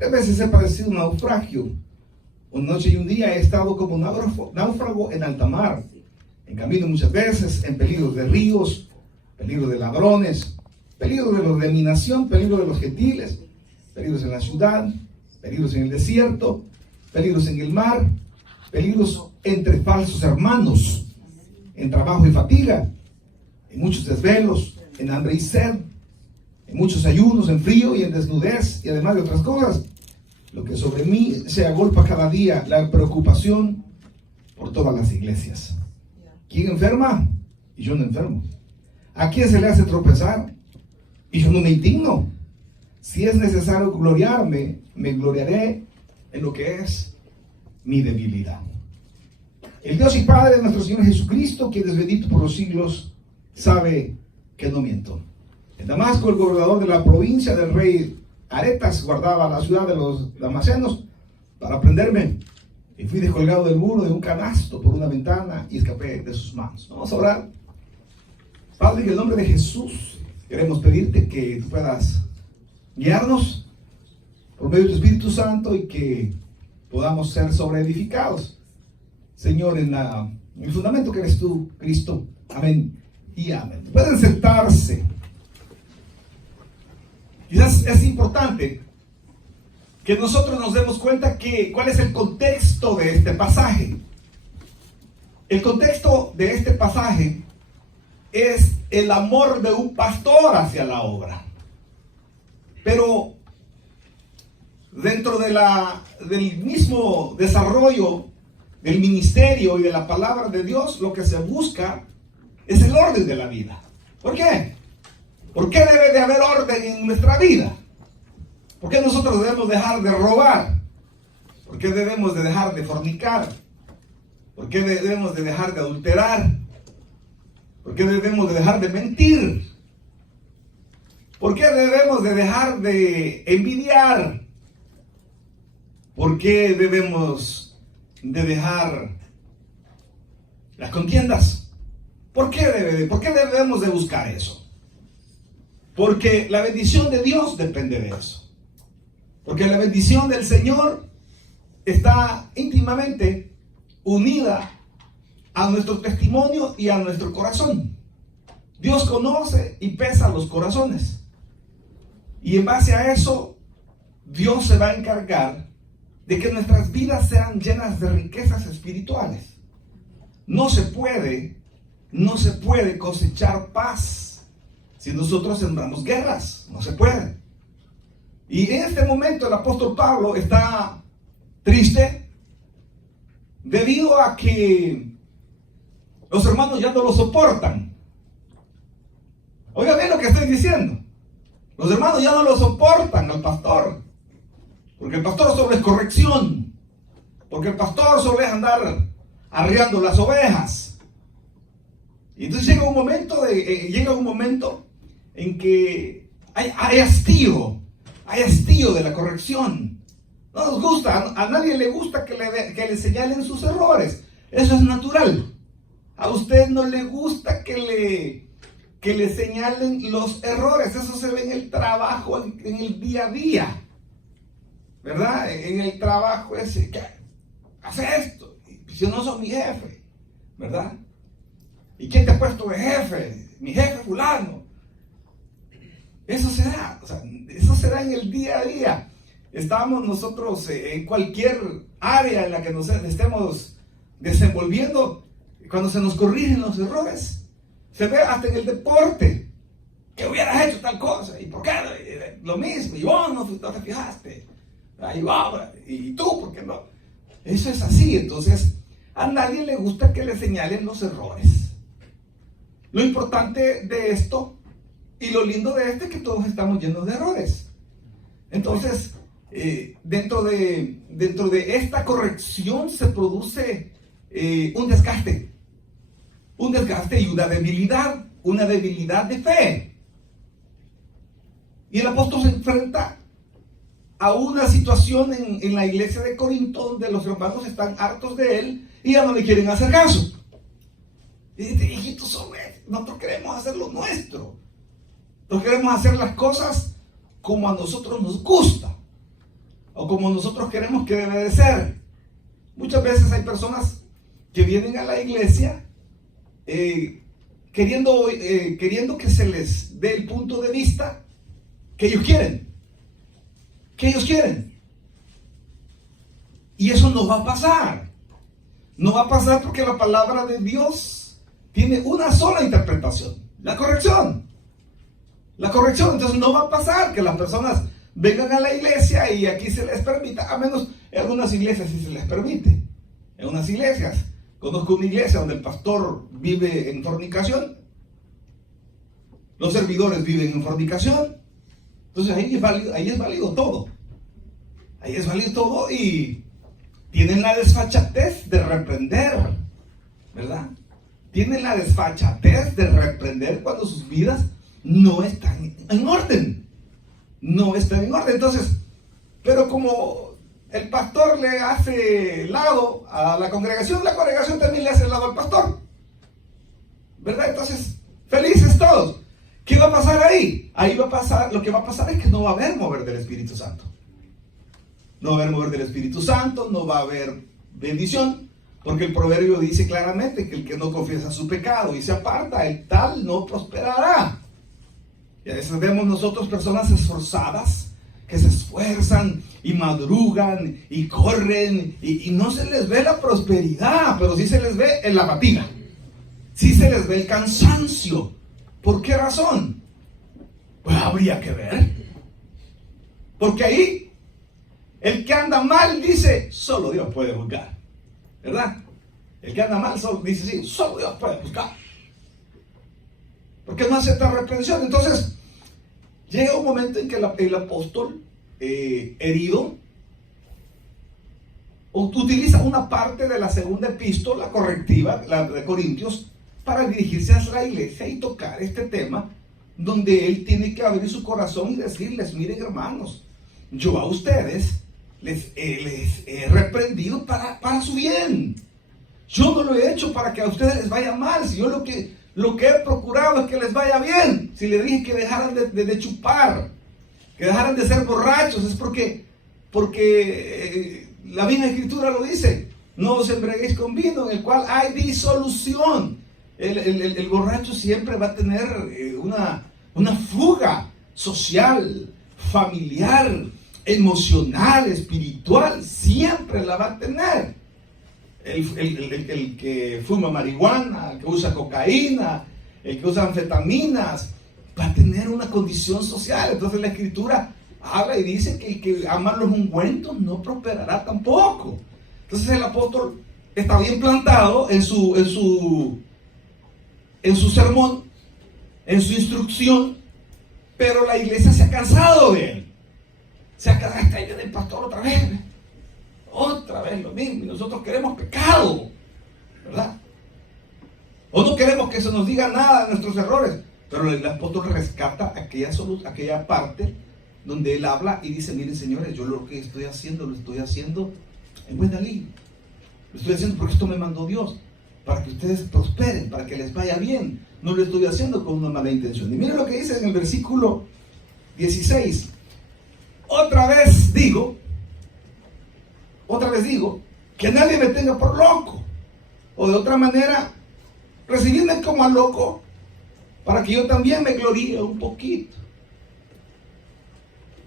3 veces he padecido un naufragio. Una noche y un día he estado como náufrago en alta mar, en camino muchas veces, en peligro de ríos, peligro de ladrones, peligro de los de mi nación, peligro de los gentiles, peligros en la ciudad, peligros en el desierto, peligros en el mar, peligros entre falsos hermanos, en trabajo y fatiga, en muchos desvelos, en hambre y sed, en muchos ayunos, en frío y en desnudez, y además de otras cosas. Lo que sobre mí se agolpa cada día, la preocupación por todas las iglesias. ¿Quién enferma? Y yo no enfermo. ¿A quién se le hace tropezar? Y yo no me indigno. Si es necesario gloriarme, me gloriaré en lo que es mi debilidad. El Dios y Padre de nuestro Señor Jesucristo, quien es bendito por los siglos, sabe que no miento. En Damasco, el gobernador de la provincia del rey Aretas guardaba la ciudad de los damascenos para prenderme, y fui descolgado del muro de un canasto por una ventana y escapé de sus manos. Vamos a orar. Padre, en el nombre de Jesús, queremos pedirte que tú puedas guiarnos por medio de tu Espíritu Santo y que podamos ser sobreedificados, Señor, en el fundamento que eres tú, Cristo. Amén y amén. Pueden sentarse. Quizás es importante que nosotros nos demos cuenta cuál es el contexto de este pasaje. El contexto de este pasaje es el amor de un pastor hacia la obra. Pero dentro del mismo desarrollo del ministerio y de la palabra de Dios, lo que se busca es el orden de la vida. ¿Por qué? ¿Por qué debe de haber orden en nuestra vida? ¿Por qué nosotros debemos dejar de robar? ¿Por qué debemos de dejar de fornicar? ¿Por qué debemos de dejar de adulterar? ¿Por qué debemos de dejar de mentir? ¿Por qué debemos de dejar de envidiar? ¿Por qué debemos de dejar las contiendas? ¿Por qué debemos de buscar eso? Porque la bendición de Dios depende de eso. Porque la bendición del Señor está íntimamente unida a nuestro testimonio y a nuestro corazón. Dios conoce y pesa los corazones. Y en base a eso, Dios se va a encargar de que nuestras vidas sean llenas de riquezas espirituales. No se puede cosechar paz si nosotros sembramos guerras. No se puede. Y en este momento el apóstol Pablo está triste debido a que los hermanos ya no lo soportan. Oiga bien lo que estoy diciendo. Los hermanos ya no lo soportan al pastor. Porque el pastor solo es corrección. Porque el pastor solo es andar arriando las ovejas. Y entonces llega un momento en que hay hastío de la corrección. No nos gusta, a nadie le gusta que le señalen sus errores. Eso es natural. A usted no le gusta que le señalen los errores. Eso se ve en el trabajo, en el día a día, ¿verdad? En el trabajo hace esto. Si no soy mi jefe, ¿verdad? ¿Y quién te ha puesto de jefe? Mi jefe fulano. Eso se da en el día a día. Estamos nosotros en cualquier área en la que nos estemos desenvolviendo. Cuando se nos corrigen los errores, se ve hasta en el deporte. Que hubieras hecho tal cosa. ¿Y por qué? Lo mismo. Y vos no te fijaste. Y tú, ¿por qué no? Eso es así. Entonces, a nadie le gusta que le señalen los errores. Lo importante de esto y lo lindo de esto es que todos estamos llenos de errores. Entonces, dentro de esta corrección se produce un desgaste y una debilidad de fe. Y el apóstol se enfrenta a una situación en la iglesia de Corinto donde los hermanos están hartos de él y ya no le quieren hacer caso. Y dice, hijitos, nosotros queremos hacer lo nuestro. Nosotros queremos hacer las cosas como a nosotros nos gusta. o como nosotros queremos que debe de ser. Muchas veces hay personas que vienen a la iglesia queriendo que se les dé el punto de vista que ellos quieren. Y eso no va a pasar. No va a pasar porque la palabra de Dios tiene una sola interpretación: la corrección. Entonces no va a pasar que las personas vengan a la iglesia y aquí se les permita, a menos en algunas iglesias sí se les permite. En unas iglesias, conozco una iglesia donde el pastor vive en fornicación, los servidores viven en fornicación. Entonces ahí es válido todo. Ahí es válido todo y tienen la desfachatez de reprender, ¿verdad? Tienen la desfachatez de reprender cuando sus vidas no están en orden. Entonces, pero como el pastor le hace lado a la congregación también le hace lado al pastor, ¿verdad? Entonces, felices todos. ¿Qué va a pasar ahí? Lo que va a pasar es que no va a haber mover del Espíritu Santo. No va a haber mover del Espíritu Santo, no va a haber bendición, porque el proverbio dice claramente que el que no confiesa su pecado y se aparta, el tal no prosperará. Y a veces vemos nosotros personas esforzadas, que se esfuerzan y madrugan y corren y no se les ve la prosperidad, pero sí se les ve en la fatiga, sí se les ve el cansancio. ¿Por qué razón? Pues habría que ver. Porque ahí el que anda mal dice, solo Dios puede juzgar, ¿verdad? El que anda mal dice, sí, solo Dios puede juzgar. Porque no acepta reprensión. Entonces, llega un momento en que el apóstol herido utiliza una parte de la segunda epístola correctiva, la de Corintios, para dirigirse a la iglesia y tocar este tema, donde él tiene que abrir su corazón y decirles, miren hermanos, yo a ustedes les he reprendido para su bien. Yo no lo he hecho para que a ustedes les vaya mal. Si yo lo que he procurado es que les vaya bien. Si les dije que dejaran de chupar, que dejaran de ser borrachos, es porque la misma escritura lo dice. No os embriaguéis con vino en el cual hay disolución. El borracho siempre va a tener una fuga social, familiar, emocional, espiritual. Siempre la va a tener. El que fuma marihuana, el que usa cocaína, el que usa anfetaminas, va a tener una condición social. Entonces la escritura habla y dice que el que ama los ungüentos no prosperará tampoco. Entonces el apóstol está bien plantado en su sermón, en su instrucción, pero la iglesia se ha cansado de él. Se ha cansado, está ahí el pastor otra vez lo mismo, y nosotros queremos pecado, ¿verdad? O no queremos que se nos diga nada de nuestros errores, pero el apóstol rescata aquella parte donde él habla y dice, miren señores, yo lo que estoy haciendo, lo estoy haciendo en buena línea. Lo estoy haciendo porque esto me mandó Dios, para que ustedes prosperen, para que les vaya bien. No lo estoy haciendo con una mala intención. Y miren lo que dice en el versículo 16. Otra vez digo, que nadie me tenga por loco. O de otra manera, recibidme como a loco, para que yo también me gloríe un poquito.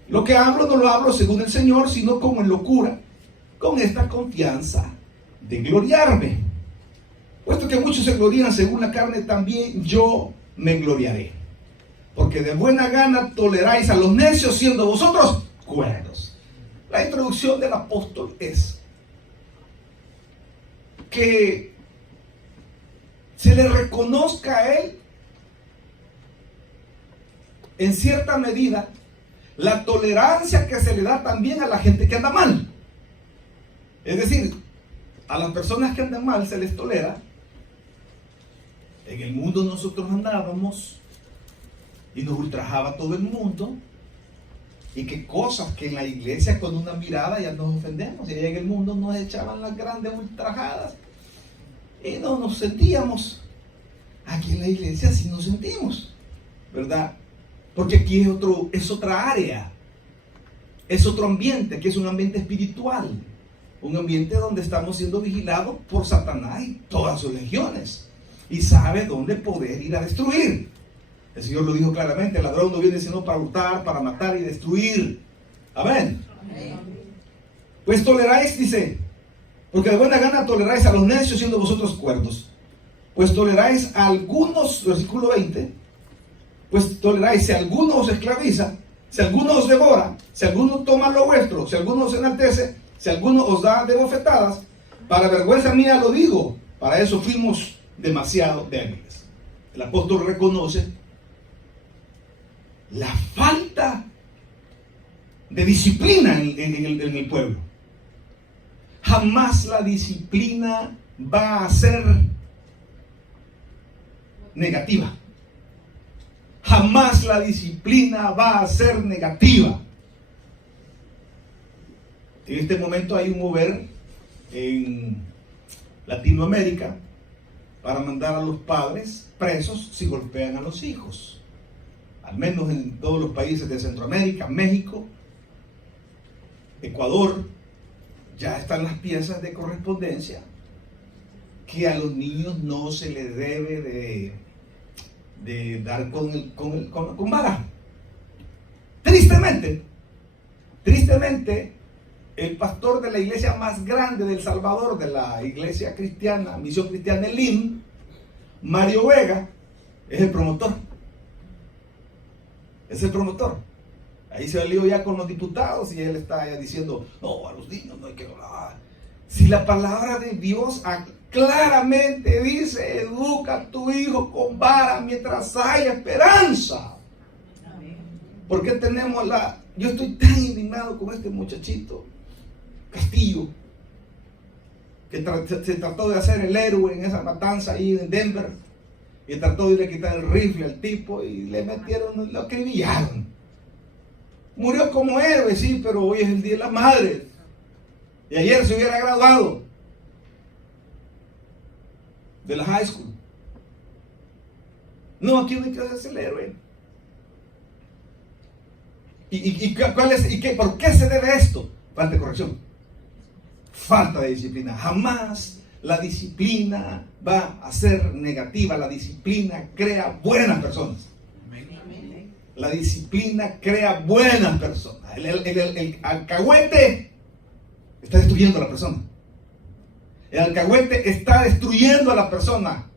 Lo que hablo no lo hablo según el Señor, sino como en locura, con esta confianza de gloriarme. Puesto que muchos se glorían según la carne, también yo me gloriaré. Porque de buena gana toleráis a los necios, siendo vosotros cuerdos. La introducción del apóstol es que se le reconozca a él, en cierta medida, la tolerancia que se le da también a la gente que anda mal. Es decir, a las personas que andan mal se les tolera. En el mundo nosotros andábamos y nos ultrajaba todo el mundo, y que cosas que en la iglesia con una mirada ya nos ofendemos, y allá en el mundo nos echaban las grandes ultrajadas y no nos sentíamos. Aquí en la iglesia sí nos sentimos, ¿verdad? Porque aquí es otra área. es otro ambiente, que es un ambiente espiritual. Un ambiente donde estamos siendo vigilados por Satanás y todas sus legiones. Y sabe dónde poder ir a destruir. El Señor lo dijo claramente: el ladrón no viene sino para hurtar, para matar y destruir. Amén. Amén. Pues toleráis, dice, porque de buena gana toleráis a los necios siendo vosotros cuerdos. Pues toleráis a algunos, versículo 20, pues toleráis si alguno os esclaviza, si alguno os devora, si alguno toma lo vuestro, si alguno os enaltece, si alguno os da de bofetadas, para vergüenza mía lo digo, para eso fuimos demasiado débiles. El apóstol reconoce la falta de disciplina en el pueblo. Jamás la disciplina va a ser negativa. Jamás la disciplina va a ser negativa. En este momento hay un mover en Latinoamérica para mandar a los padres presos si golpean a los hijos. Al menos en todos los países de Centroamérica, México, Ecuador, ya están las piezas de correspondencia que a los niños no se les debe de dar con vara. Tristemente, el pastor de la iglesia más grande de El Salvador, de la iglesia cristiana, Misión Cristiana Elim, Mario Vega, es el promotor. Es el promotor. Ahí se alió ya con los diputados y él está ya diciendo: no, a los niños no hay que hablar. Si la palabra de Dios claramente dice: educa a tu hijo con vara mientras haya esperanza. ¿Por qué tenemos yo estoy tan indignado con este muchachito Castillo, que se trató de hacer el héroe en esa matanza ahí en Denver, y trató de ir a quitar el rifle al tipo y le metieron, lo acribillaron. Murió como héroe, sí, pero hoy es el Día de las Madres y ayer se hubiera graduado de la high school. No, aquí no hay que hacerse el héroe. ¿Por qué se debe esto? Falta de corrección, falta de disciplina. Jamás la disciplina va a ser negativa. La disciplina crea buenas personas. La disciplina crea buenas personas. El alcahuete está destruyendo a la persona. El alcahuete está destruyendo a la persona.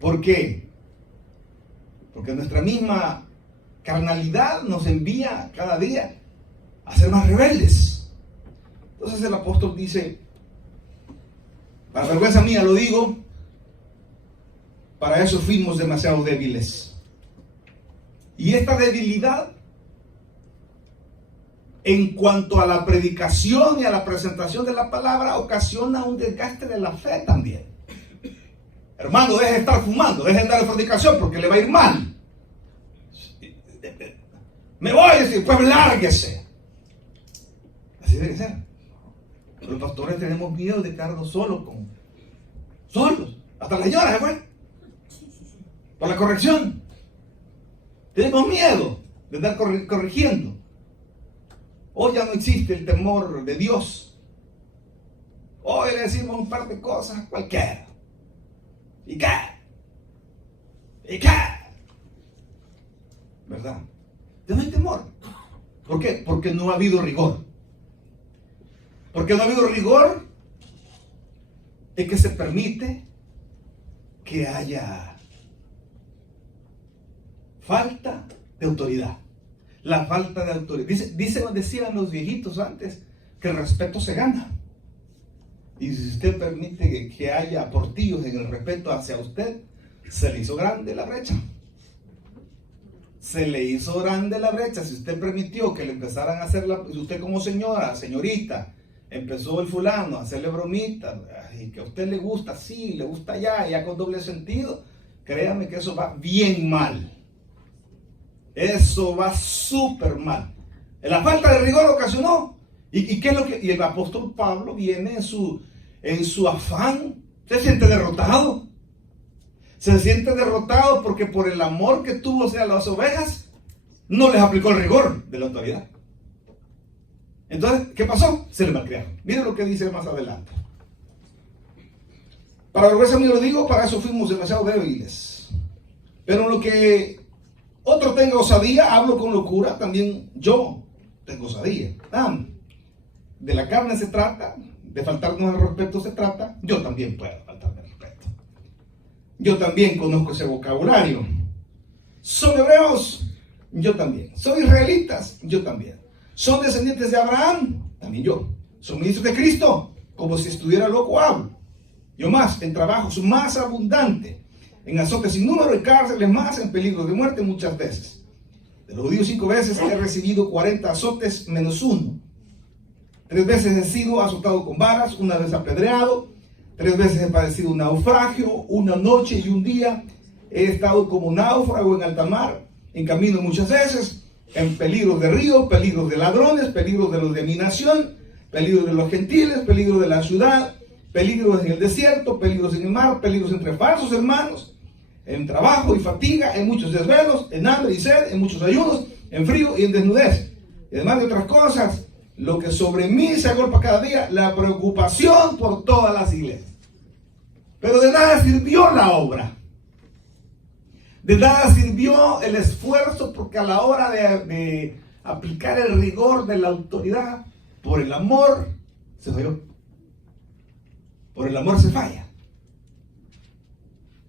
¿Por qué? Porque nuestra misma carnalidad nos envía cada día a ser más rebeldes. Entonces el apóstol dice: para vergüenza mía lo digo, para eso fuimos demasiado débiles. Y esta debilidad en cuanto a la predicación y a la presentación de la palabra ocasiona un desgaste de la fe también. Hermano, deje de estar fumando, deje de andar en fornicación porque le va a ir mal. Me voy y después lárguese. Así debe ser. Los pastores tenemos miedo de quedarnos solos. Hasta la señora se fue por la corrección. Tenemos miedo de andar corrigiendo. Hoy ya no existe el temor de Dios. Hoy le decimos un par de cosas a cualquiera. ¿Y qué? ¿Verdad? Ya no hay temor. ¿Por qué? Porque no ha habido rigor. Porque no ha habido rigor es que se permite que haya falta de autoridad. La falta de autoridad. Decían los viejitos antes que el respeto se gana. Y si usted permite que haya portillos en el respeto hacia usted, se le hizo grande la brecha. Se le hizo grande la brecha. Si usted permitió que le empezaran a hacer usted como señorita, empezó el fulano a hacerle bromitas, y que a usted le gusta así, le gusta allá, ya con doble sentido, créame que eso va bien mal. Eso va súper mal. La falta de rigor ocasionó. ¿Y qué es lo que? Y el apóstol Pablo viene en su afán. Se siente derrotado. Se siente derrotado porque por el amor que tuvo hacia las ovejas, no les aplicó el rigor de la autoridad. Entonces, ¿qué pasó? Se le malcriaron. Miren lo que dice más adelante. Para vergüenza mía lo digo, para eso fuimos demasiado débiles. Pero en lo que otro tenga osadía, hablo con locura, también yo tengo osadía. De la carne se trata, de faltarnos al respeto se trata, yo también puedo faltarme al respeto. Yo también conozco ese vocabulario. ¿Son hebreos? Yo también. ¿Son israelitas? Yo también. ¿Son descendientes de Abraham? También yo. ¿Son ministros de Cristo? Como si estuviera loco hablo. Yo más, en trabajos más abundante, en azotes sin número, en cárceles más, en peligro de muerte muchas veces. De los judíos 5 veces he recibido 40 azotes menos 1. 3 veces he sido azotado con varas, 1 vez apedreado, 3 veces he padecido un naufragio, 1 noche y 1 día he estado como náufrago en alta mar, en camino muchas veces, en peligros de río, peligros de ladrones, peligros de los de mi nación, peligros de los gentiles, peligros de la ciudad, peligros en el desierto, peligros en el mar, peligros entre falsos hermanos, en trabajo y fatiga, en muchos desvelos, en hambre y sed, en muchos ayunos, en frío y en desnudez. Y además de otras cosas, lo que sobre mí se agolpa cada día, la preocupación por todas las iglesias. Pero de nada sirvió la obra. De nada sirvió el esfuerzo, porque a la hora de aplicar el rigor de la autoridad, por el amor, se falló. Por el amor se falla.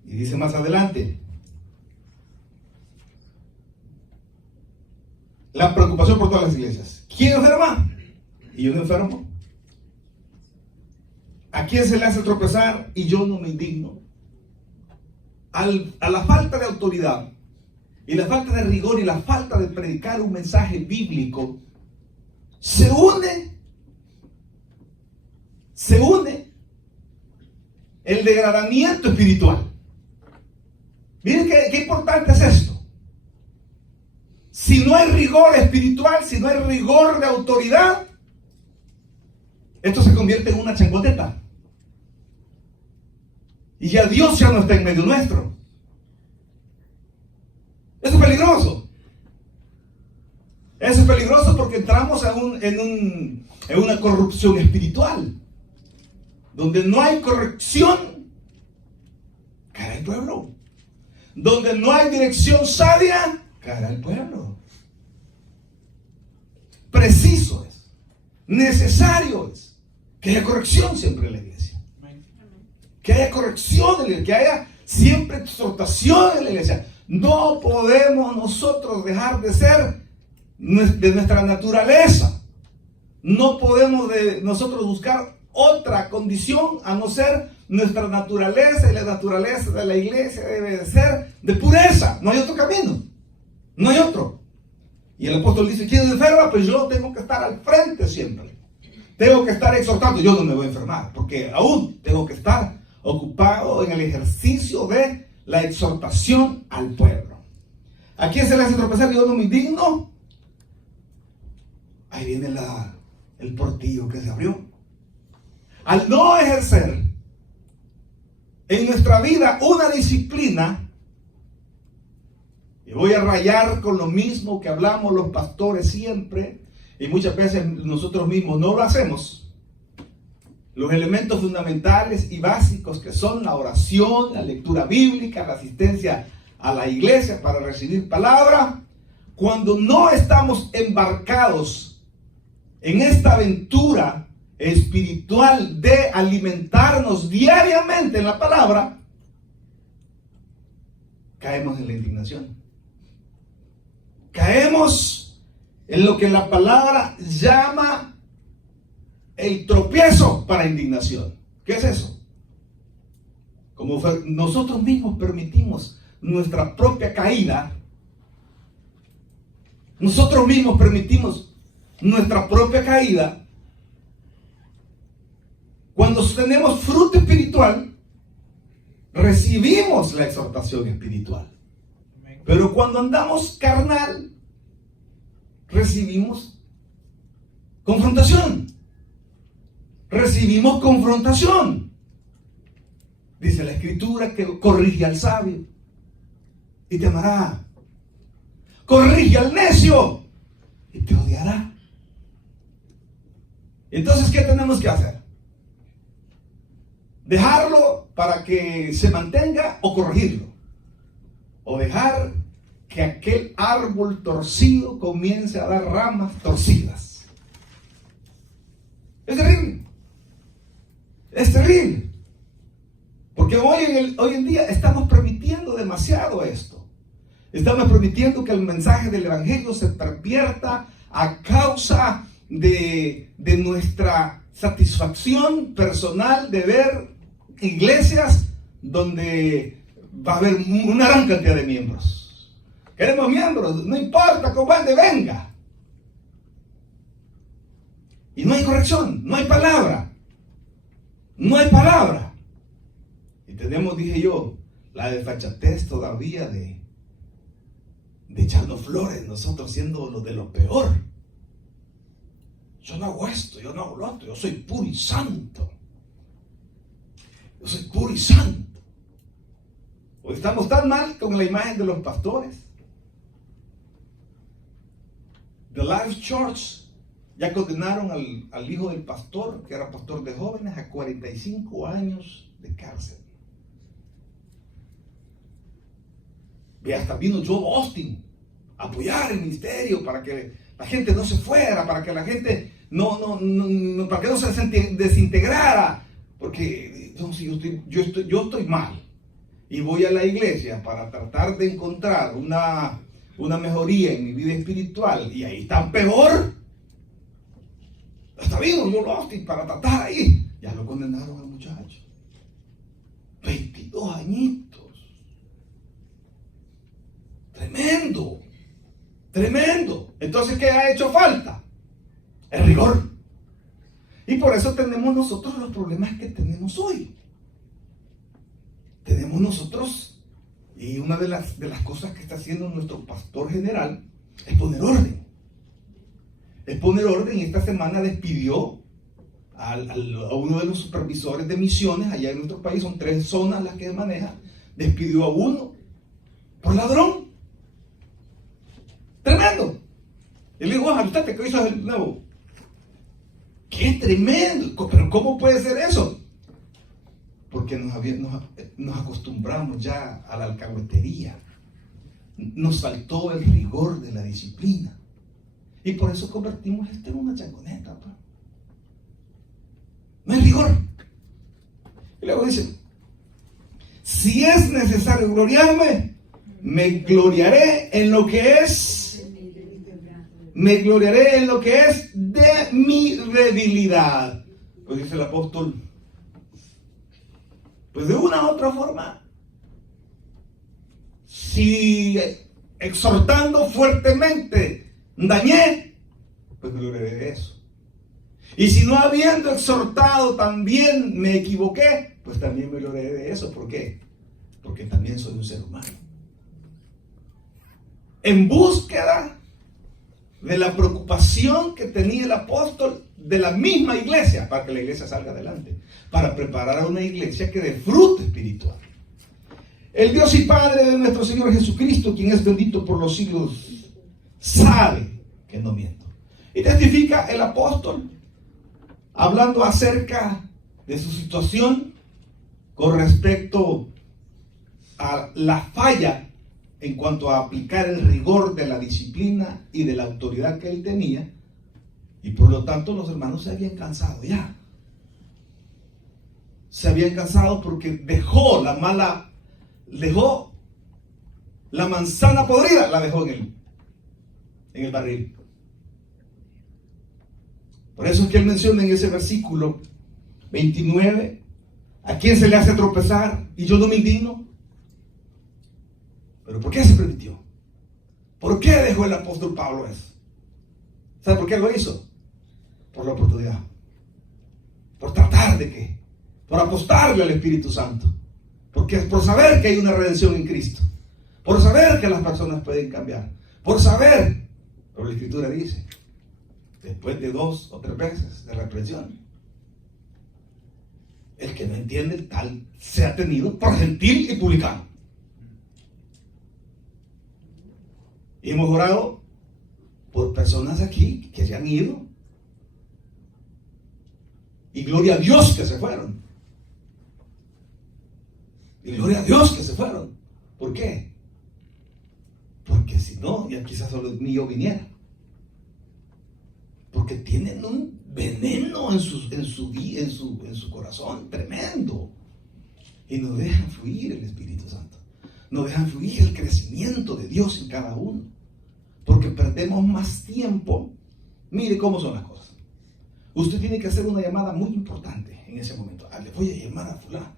Y dice más adelante, la preocupación por todas las iglesias. ¿Quién enferma? Y yo no enfermo. ¿A quién se le hace tropezar y yo no me indigno? A la falta de autoridad y la falta de rigor y la falta de predicar un mensaje bíblico se une el degradamiento espiritual. Miren qué importante es esto. Si no hay rigor espiritual, si no hay rigor de autoridad, esto se convierte en una changoteta. Y ya Dios ya no está en medio nuestro. Eso es peligroso. Eso es peligroso porque entramos en una corrupción espiritual. Donde no hay corrección, caerá el pueblo. Donde no hay dirección sabia, caerá el pueblo. Preciso es, necesario es que haya corrección siempre en la iglesia. Que haya corrección en la iglesia, que haya siempre exhortación en la iglesia. No podemos nosotros dejar de ser de nuestra naturaleza. No podemos nosotros buscar otra condición a no ser nuestra naturaleza, y la naturaleza de la iglesia debe de ser de pureza. No hay otro camino, no hay otro. Y el apóstol dice, ¿quién es enferma? Pues yo tengo que estar al frente siempre, tengo que estar exhortando. Yo no me voy a enfermar porque aún tengo que estar ocupado en el ejercicio de la exhortación al pueblo. ¿A quién se le hace tropezar y yo no me indigno? Ahí viene el portillo que se abrió. Al no ejercer en nuestra vida una disciplina, y voy a rayar con lo mismo que hablamos los pastores siempre, y muchas veces nosotros mismos no lo hacemos, los elementos fundamentales y básicos que son la oración, la lectura bíblica, la asistencia a la iglesia para recibir palabra, cuando no estamos embarcados en esta aventura espiritual de alimentarnos diariamente en la palabra, caemos en la indignación. Caemos en lo que la palabra llama el tropiezo para indignación. ¿Qué es eso? Como nosotros mismos permitimos nuestra propia caída, nosotros mismos permitimos nuestra propia caída. Cuando tenemos fruto espiritual, recibimos la exhortación espiritual. Pero cuando andamos carnal, recibimos confrontación. Recibimos confrontación. Dice la Escritura que corrige al sabio y te amará. corrige al necio y te odiará. Entonces, ¿qué tenemos que hacer? ¿Dejarlo para que se mantenga o corregirlo? ¿O dejar que aquel árbol torcido comience a dar ramas torcidas? Es terrible. Es terrible. Porque hoy en día estamos permitiendo demasiado esto. Estamos permitiendo que el mensaje del Evangelio se pervierta a causa de nuestra satisfacción personal de ver iglesias donde va a haber una gran cantidad de miembros. Queremos miembros, no importa cómo ande, venga. Y no hay corrección, no hay palabra. No hay palabra. Y tenemos, dije yo, la desfachatez todavía de echarnos flores, nosotros siendo los de lo peor. Yo no hago esto, yo no hago lo otro, yo soy puro y santo. Yo soy puro y santo. Hoy estamos tan mal con la imagen de los pastores. The Life Church ya condenaron al hijo del pastor, que era pastor de jóvenes, a 45 años de cárcel. Y hasta vino Joe Austin a apoyar el ministerio para que la gente no se fuera, para que la gente para que no se desintegrara. Porque yo estoy mal y voy a la iglesia para tratar de encontrar una mejoría en mi vida espiritual y ahí está peor. Hasta vino Joe Austin para tratar ahí. Ya lo condenaron al muchacho. 22 añitos. Tremendo. Tremendo. Entonces, ¿qué ha hecho falta? El rigor. Y por eso tenemos nosotros los problemas que tenemos hoy. Tenemos nosotros, y una de las cosas que está haciendo nuestro pastor general es poner orden. Es poner orden, y esta semana despidió a uno de los supervisores de misiones allá en nuestro país. Son 3 zonas las que maneja. Despidió a uno por ladrón. Tremendo. Y le digo, ajustate, ¿qué hizo el nuevo? ¡Qué tremendo! Pero ¿cómo puede ser eso? Porque nos acostumbramos ya a la alcahuetería. Nos faltó el rigor de la disciplina. Y por eso convertimos esto en una changoneta. No hay rigor. Y luego dice, si es necesario gloriarme, me gloriaré en lo que es de mi debilidad. Pues dice el apóstol, pues de una u otra forma, si exhortando fuertemente dañé, pues me gloriaré de eso. Y si no habiendo exhortado también me equivoqué, pues también me gloriaré de eso. ¿Por qué? Porque también soy un ser humano. En búsqueda de la preocupación que tenía el apóstol de la misma iglesia, para que la iglesia salga adelante, para preparar a una iglesia que dé fruto espiritual. El Dios y Padre de nuestro Señor Jesucristo, quien es bendito por los siglos, sabe que no miento. Y testifica el apóstol, hablando acerca de su situación con respecto a la falla en cuanto a aplicar el rigor de la disciplina y de la autoridad que él tenía, y por lo tanto los hermanos se habían cansado ya. Se habían cansado porque dejó la manzana podrida, la dejó en el barril. Por eso es que él menciona en ese versículo 29, ¿a quién se le hace tropezar y yo no me indigno? ¿Pero por qué se permitió? ¿Por qué dejó el apóstol Pablo eso? ¿Sabe por qué lo hizo? Por la oportunidad. Por tratar de qué. Por apostarle al Espíritu Santo. Porque es por saber que hay una redención en Cristo. Por saber que las personas pueden cambiar. Por saber, pero la Escritura dice, después de 2 o 3 veces de reprensión, el que no entiende tal sea tenido por gentil y publicano. Y hemos orado por personas aquí que se han ido. Y gloria a Dios que se fueron. Y gloria a Dios que se fueron. ¿Por qué? Porque si no, ya quizás solo ni yo viniera. Porque tienen un veneno en su corazón tremendo. Y no dejan fluir el Espíritu Santo. No dejan fluir el crecimiento de Dios en cada uno. Porque perdemos más tiempo. Mire cómo son las cosas. Usted tiene que hacer una llamada muy importante en ese momento. Le voy a llamar a fulano.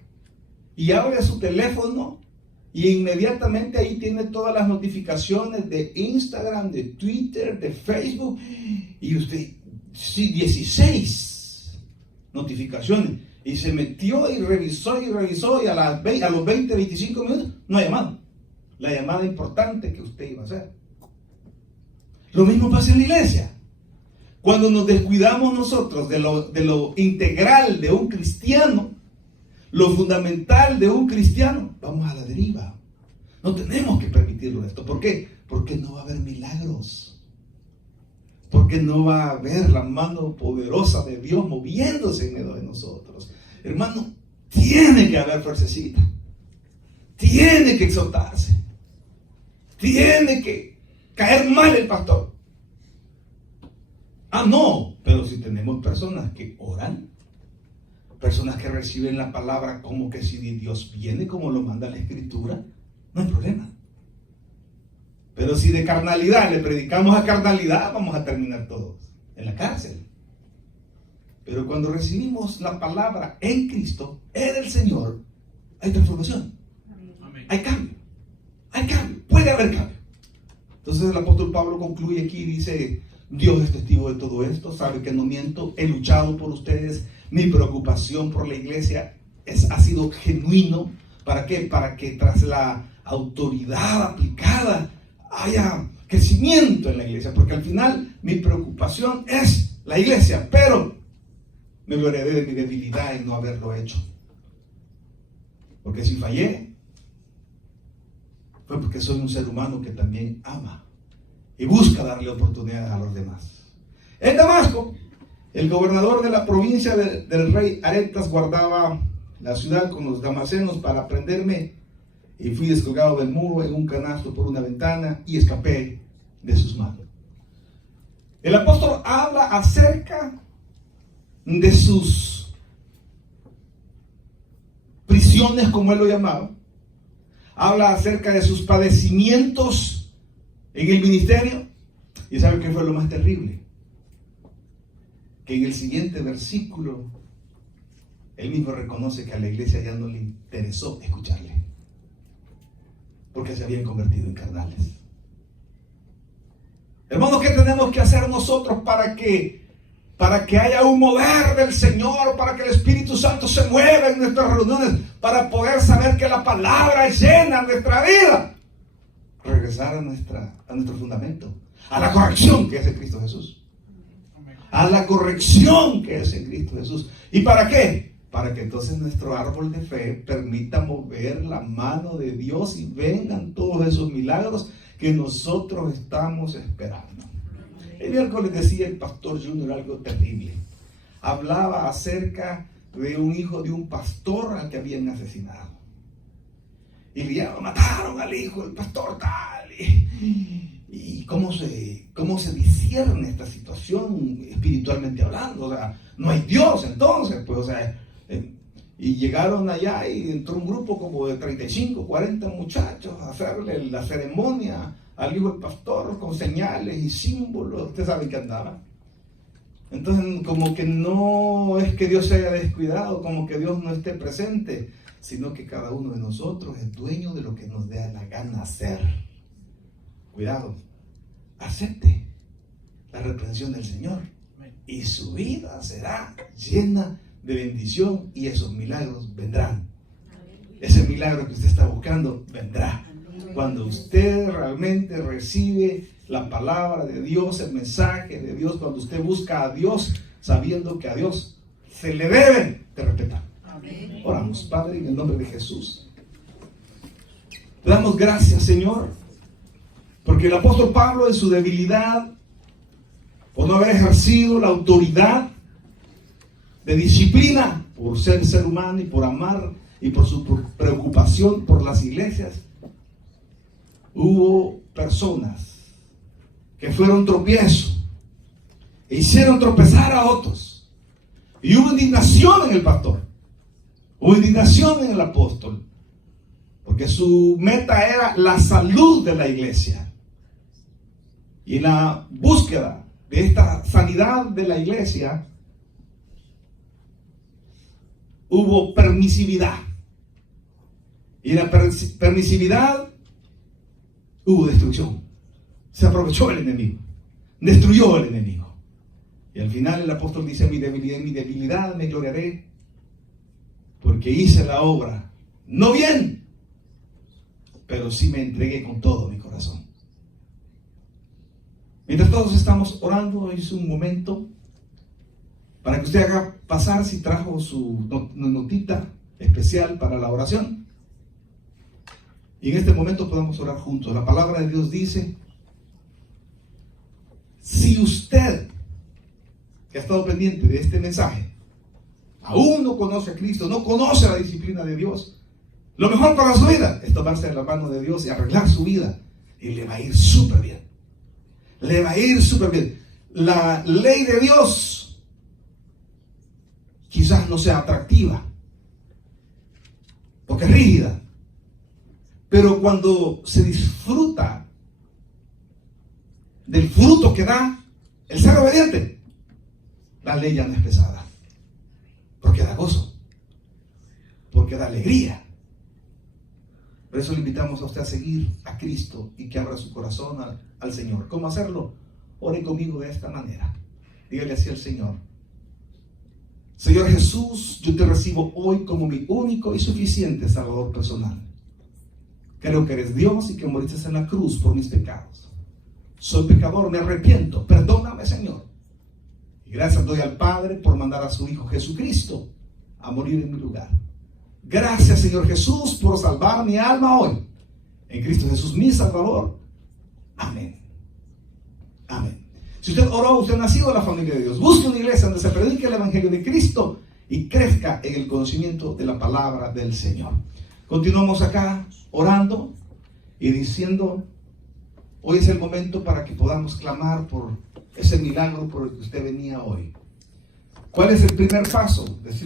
Y abre su teléfono y inmediatamente ahí tiene todas las notificaciones de Instagram, de Twitter, de Facebook. Y usted, sí, 16 notificaciones. Y se metió y revisó y a los 20, 25 minutos no ha llamado. La llamada importante que usted iba a hacer. Lo mismo pasa en la iglesia. Cuando nos descuidamos nosotros de lo integral de un cristiano, lo fundamental de un cristiano, vamos a la deriva. No tenemos que permitirlo esto. ¿Por qué? Porque no va a haber milagros. Porque no va a haber la mano poderosa de Dios moviéndose en medio de nosotros. Hermano, tiene que haber fuercecita. Tiene que exhortarse. Tiene que caer mal el pastor. No, pero si tenemos personas que oran, personas que reciben la palabra como que si Dios viene, como lo manda la Escritura, no hay problema. Pero si de carnalidad le predicamos a carnalidad, vamos a terminar todos en la cárcel. Pero cuando recibimos la palabra en Cristo, en el Señor, hay transformación. Amén. Hay cambio. Hay cambio. Puede haber cambio. Entonces el apóstol Pablo concluye aquí y dice: Dios es testigo de todo esto, sabe que no miento, he luchado por ustedes, mi preocupación por la iglesia ha sido genuino. ¿Para qué? Para que tras la autoridad aplicada haya crecimiento en la iglesia, porque al final mi preocupación es la iglesia, pero me gloriaré de mi debilidad en no haberlo hecho. Porque si fallé, fue porque soy un ser humano que también ama y busca darle oportunidades a los demás. En Damasco, el gobernador de la provincia del rey Aretas guardaba la ciudad con los damascenos para prenderme, y fui descolgado del muro en un canasto por una ventana y escapé de sus manos. El apóstol habla acerca de sus prisiones, como él lo llamaba. Habla acerca de sus padecimientos en el ministerio. ¿Y sabe qué fue lo más terrible? Que en el siguiente versículo él mismo reconoce que a la iglesia ya no le interesó escucharle, porque se habían convertido en carnales. Hermanos, ¿qué tenemos que hacer nosotros para que haya un mover del Señor, para que el Espíritu Santo se mueva en nuestras reuniones, para poder saber que la palabra llena nuestra vida? Regresar a nuestro fundamento, a la corrección que es en Cristo Jesús. A la corrección que es en Cristo Jesús. ¿Y para qué? Para que entonces nuestro árbol de fe permita mover la mano de Dios y vengan todos esos milagros que nosotros estamos esperando. El miércoles decía el pastor Junior algo terrible. Hablaba acerca de un hijo de un pastor al que habían asesinado. Y le mataron al hijo del pastor tal. Y cómo se discierne esta situación espiritualmente hablando. O sea, no hay Dios entonces, pues, o sea. Y llegaron allá y entró un grupo como de 35, 40 muchachos a hacerle la ceremonia al hijo del pastor con señales y símbolos. Ustedes saben que andaban. Entonces, como que no es que Dios se haya descuidado, como que Dios no esté presente, sino que cada uno de nosotros es dueño de lo que nos dé la gana hacer. Cuidado, acepte la reprensión del Señor y su vida será llena de bendición y esos milagros vendrán. Ese milagro que usted está buscando vendrá cuando usted realmente recibe la palabra de Dios, el mensaje de Dios, cuando usted busca a Dios sabiendo que a Dios se le debe de respetar. Oramos. Padre, en el nombre de Jesús, te damos gracias, Señor, Porque el apóstol Pablo, en su debilidad, por no haber ejercido la autoridad de disciplina, por ser humano y por amar y por su preocupación por las iglesias, hubo personas que fueron tropiezo e hicieron tropezar a otros. Y hubo indignación en el pastor, hubo indignación en el apóstol, porque su meta era la salud de la iglesia. Y en la búsqueda de esta sanidad de la iglesia, hubo permisividad. Y en la permisividad hubo destrucción. Se aprovechó el enemigo, destruyó el enemigo. Y al final el apóstol dice: en mi debilidad me gloriaré, porque hice la obra, no bien, pero sí me entregué con todo mi corazón. Mientras todos estamos orando, es un momento para que usted haga pasar si trajo su notita especial para la oración. Y en este momento podemos orar juntos. La palabra de Dios dice: si usted, que ha estado pendiente de este mensaje, aún no conoce a Cristo, no conoce la disciplina de Dios, lo mejor para su vida es tomarse de la mano de Dios y arreglar su vida. Y le va a ir súper bien. Le va a ir súper bien. La ley de Dios quizás no sea atractiva, porque es rígida. Pero cuando se disfruta del fruto que da el ser obediente, la ley ya no es pesada, porque da gozo, porque da alegría. Por eso le invitamos a usted a seguir a Cristo y que abra su corazón al Señor. ¿Cómo hacerlo? Ore conmigo de esta manera. Dígale así al Señor: Señor Jesús, yo te recibo hoy como mi único y suficiente Salvador personal. Creo que eres Dios y que moriste en la cruz por mis pecados. Soy pecador, me arrepiento, perdóname, Señor. Y gracias doy al Padre por mandar a su Hijo Jesucristo a morir en mi lugar. Gracias, Señor Jesús, por salvar mi alma hoy. En Cristo Jesús, mi Salvador. Amén. Amén. Si usted oró, usted ha nacido de la familia de Dios. Busque una iglesia donde se predique el Evangelio de Cristo y crezca en el conocimiento de la palabra del Señor. Continuamos acá orando y diciendo: hoy es el momento para que podamos clamar por ese milagro por el que usted venía hoy. ¿Cuál es el primer paso? Decir